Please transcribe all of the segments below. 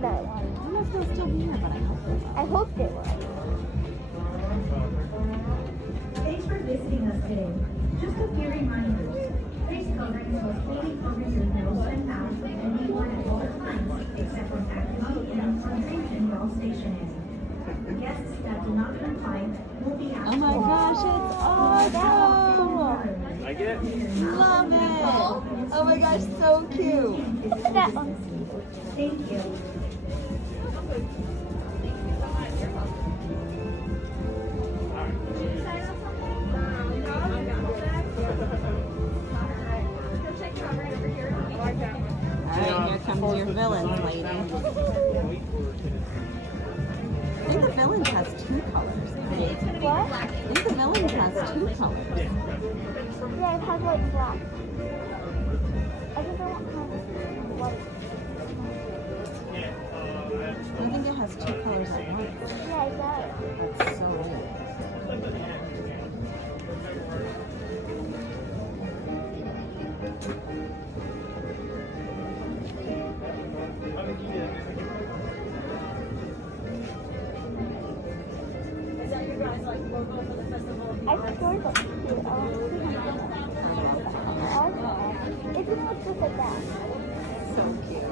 tie-dye one. I don't know if they'll still be here, but I hope they will. I hope they will. Thanks for visiting us today. Just a few reminders. Face coverings will fully cover your nose and mouth and be worn at all times, except when actively and on transit while stationary. Guests that do not comply will be asked Oh my gosh, it's awesome! Like it? Love it! Oh my gosh, so cute! That one. Thank you. Alright, here comes your villains, lady. I think the villains has 2 colors. What? I think the villains has 2 colors. Yeah, it has like black. I think I want kind of white. I think it has 2 colors at once. Yeah, it does. That's so neat. I scored them cute. I want to see them. It's gonna look just like that. So cute.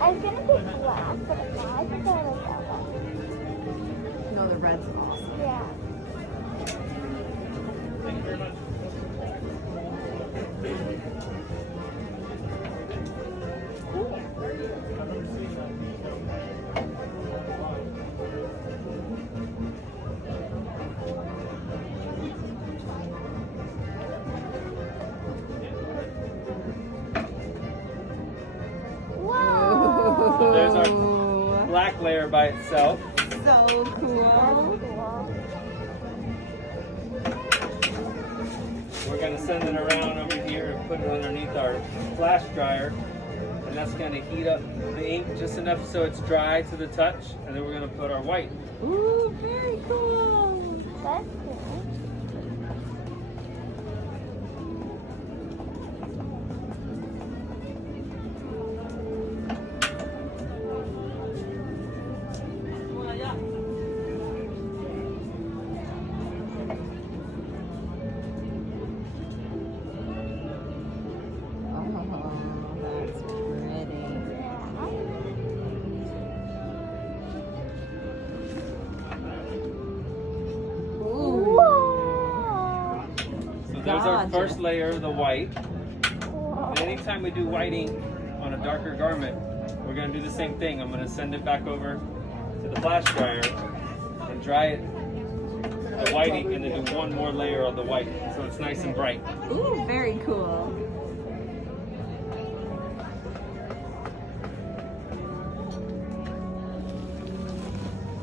I was gonna pick black, but I'm not. I think I like that one. No, the red's awesome. Yeah. Thank you very much. Whoa! There's our black layer by itself. So cool. We're going to send it around over here and put it underneath our flash dryer. And that's going to heat up the ink just enough so it's dry to the touch. And then we're going to put our white. Ooh, very cool. That's cool. There's our first layer, the white. Whoa. And anytime we do white ink on a darker garment, we're going to do the same thing. I'm going to send it back over to the flash dryer and dry it, the white ink, and then do one more layer of the white so it's nice and bright. Ooh, very cool.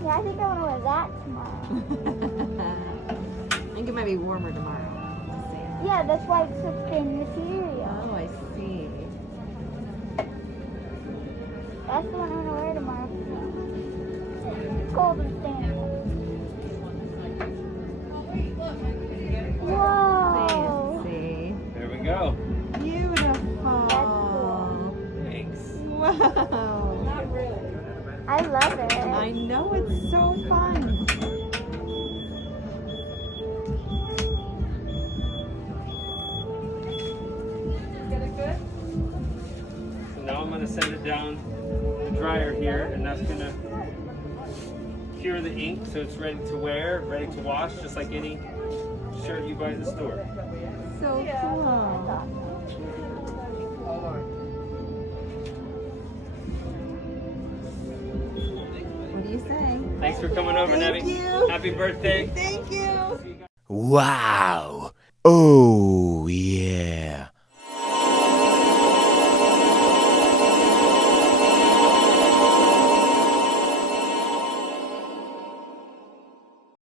Yeah, I think I want to wear that tomorrow. I think it might be warmer tomorrow. Yeah, that's why it's such thin material. Oh, I see. That's the one I'm going to wear tomorrow. Golden standard. Whoa! Fancy. There we go. Beautiful. That's cool. Thanks. Wow. Not really. I love it. I know, it's so fun. So now I'm going to send it down the dryer here, and that's going to cure the ink so it's ready to wear, ready to wash, just like any shirt you buy at the store. So cool. What do you say? Thanks for coming over, Thank Nebby. you. Happy birthday. Thank you. Wow. Oh,